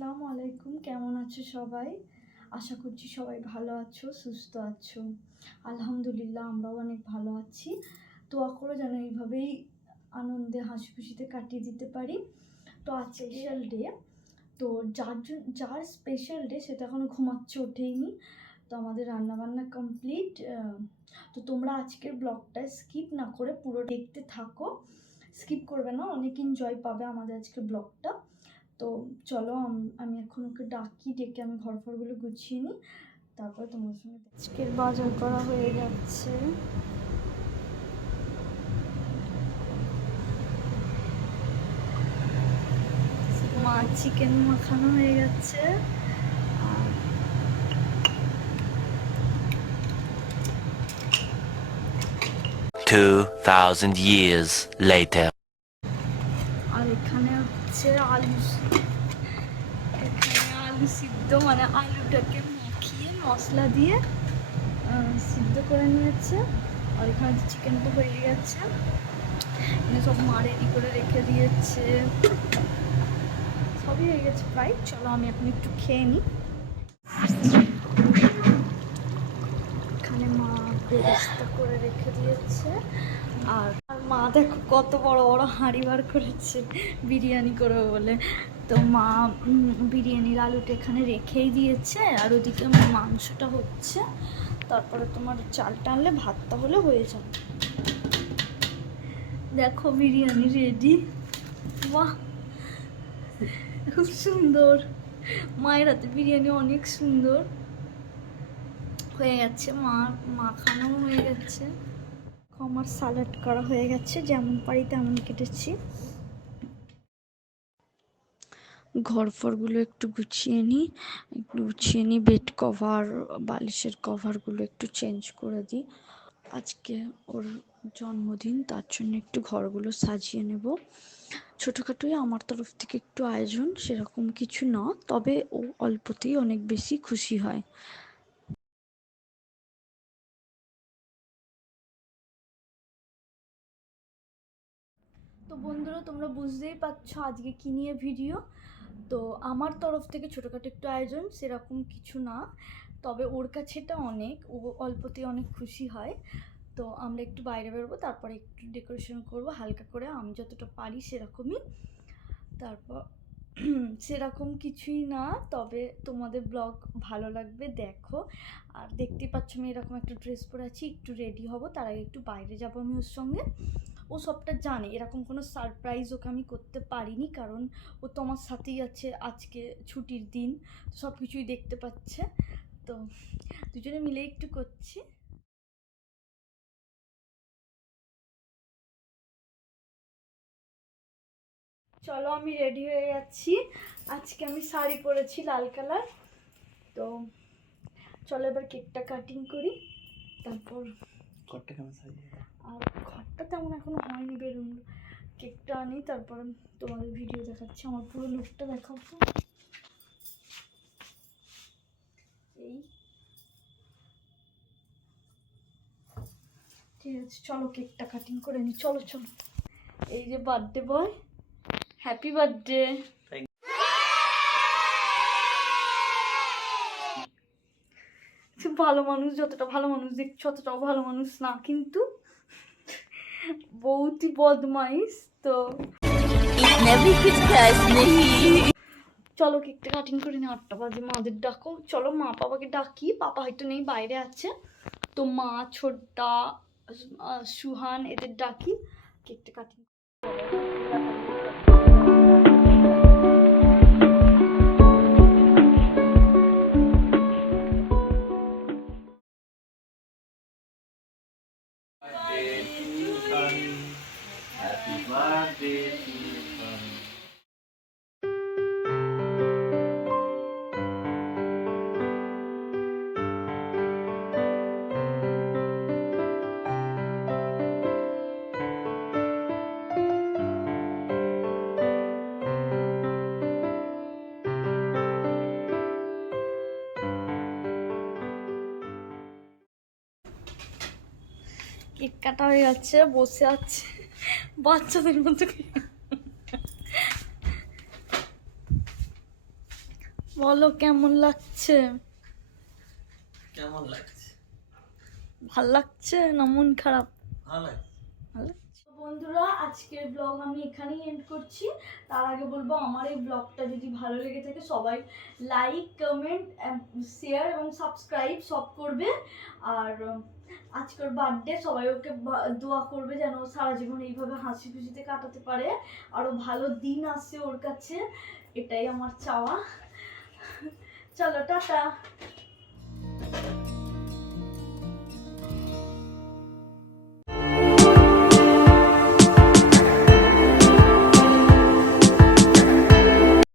আসসালামু আলাইকুম, কেমন আছো সবাই? আশা করছি সবাই ভালো আছো, সুস্থ আছো। আলহামদুলিল্লাহ আমরাও অনেক ভালো আছি। দোয়া করো যেন এইভাবেই আনন্দে হাসি খুশিতে কাটিয়ে দিতে পারি। তো আজ স্পেশাল ডে, তো যার স্পেশাল ডে সেটা এখনো ঘুমাচ্ছে, ওঠেইনি। তো আমাদের রান্নাবান্না কমপ্লিট। তো তোমরা আজকের ব্লগটা স্কিপ না করে পুরো দেখতে থাকো, স্কিপ করবে না, অনেক এনজয় পাবে আমাদের আজকের ব্লগটা। তো চলো আমি এখন ওকে ডাকি, ডেকে আমি ঘরফরগুলো গুছিয়ে নিই, তারপর তোমার সঙ্গে আজকের বাজার করা হয়ে যাচ্ছে। মা চিকেন মাখানো হয়ে যাচ্ছে, আর 2000 years later. আর এখানে হচ্ছে আলু সিদ্ধ, মানে আলুটাকে মাখিয়ে মশলা দিয়ে সিদ্ধ করে নিয়েছে। আর এখানে চিকেনটা হয়ে গেছে, এখানে সব মা রেডি করে রেখে দিয়েছে, সবই হয়ে গেছে প্রায়। চলো আমি এখন একটু খেয়ে নিই। এখানে মা বেরেস্তা করে রেখে দিয়েছে, আর মা দেখো কত বড় বড় হাঁড়ি বার করেছে বিরিয়ানি করবে বলে। তো মা বিরিয়ানির আলুটা এখানে রেখেই দিয়েছে, আর ওদিকে মাংসটা হচ্ছে, তারপরে তোমার চালটা আনলে ভাতটা হলে হয়ে যাবে। দেখো বিরিয়ানি রেডি, বাহ খুব সুন্দর। মায়ের হাতে বিরিয়ানি অনেক সুন্দর হয়ে গেছে, মাখানো হয়ে গেছে। আমার সালাড করা হয়ে গেছে, যেমন পারি তেমন কেটেছি। ঘরফরগুলো একটু গুছিয়ে নিই, বেড কভার, বালিশের কভারগুলো একটু চেঞ্জ করে দিই। আজকে ওর জন্মদিন, তার জন্য একটু ঘরগুলো সাজিয়ে নেব। ছোটোখাটোই আমার তরফ থেকে একটু আয়োজন, সেরকম কিছু না, তবে ও অল্পতেই অনেক বেশি খুশি হয়। তো বন্ধুরা, তোমরা বুঝতেই পারছো আজকে কী নিয়ে ভিডিও। তো আমার তরফ থেকে ছোটোখাটো একটু আয়োজন, সেরকম কিছু না, তবে ওর কাছে এটা অনেক, ও অল্পতেই অনেক খুশি হয়। তো আমরা একটু বাইরে বেরোবো, তারপরে একটু ডেকোরেশন করব হালকা করে, আমি যতটা পারি সেরকমই। তারপর সেরকম কিছুই না, তবে তোমাদের ব্লগ ভালো লাগবে, দেখো। আর দেখতেই পাচ্ছ আমি এরকম একটা ড্রেস পরে আছি, একটু রেডি হব, তার আগে একটু বাইরে যাবো আমি ওর সঙ্গে। ও সবটা জানে, এরকম কোনো সারপ্রাইজ ওকে আমি করতে পারিনি, কারণ ও তো আমার সাথেই আছে, আজকে ছুটির দিন, সব কিছুই দেখতে পাচ্ছে। তো দুজনে মিলে একটু করছি। চলো আমি রেডি হয়ে যাচ্ছি, আজকে আমি শাড়ি পরেছি লাল কালার। তো চলো এবার কেকটা কাটিং করি, তারপর ঘরটা কেমন সাজিয়ে, আর ঘরটা তেমন এখনো হয়নি, বেরোন কেকটা আনি, তারপর তোমাদের ভিডিও দেখাচ্ছি। আমার পুরো লুকটা দেখাও তো। এই ঠিক আছে, চলো কেকটা কাটিং করে নি, চলো চলো। এই যে বার্থডে বয়, হ্যাপি বার্থডে। ভালো মানুষ, যতটা ভালো মানুষ দেখছো অতটাও ভালো মানুষ না, কিন্তু বহুতই বদমাইশ। তো চলো কেকটা কাটিং করে নি, 8টা বাজে, মাদের ডাকো, চলো মা পাপাকে ডাকি, পাপা হয়তো নেই, বাইরে আছে। তো মা, ছোট্টা, সুহান, এদের ডাকি, কেকটা cutting. Happy birthday to Sunny. Cake কাটা হয়ে যাচ্ছে, বসে আছে বাচ্চাদের মতো। বলো কেমন লাগছে? কেমন লাগছে? ভাল লাগছে না মন খারাপ? ভালো লাগছে। ভালো লাগছে। বন্ধুরা, আজকের ব্লগ আমি এখানেই এন্ড করছি। তার আগে বলবো, আমার এই ব্লগটা যদি ভালো লেগে থাকে সবাই লাইক, কমেন্ট, শেয়ার এবং সাবস্ক্রাইব সব করবে। আর আজকের বার্থডে, সবাই ওকে দোয়া করবে যেন ও সারা জীবন এইভাবে হাসি খুশিতে কাটাতে পারে, আরও ভালো দিন আসে ওর কাছে, এটাই আমার চাওয়া। চলো টাটা।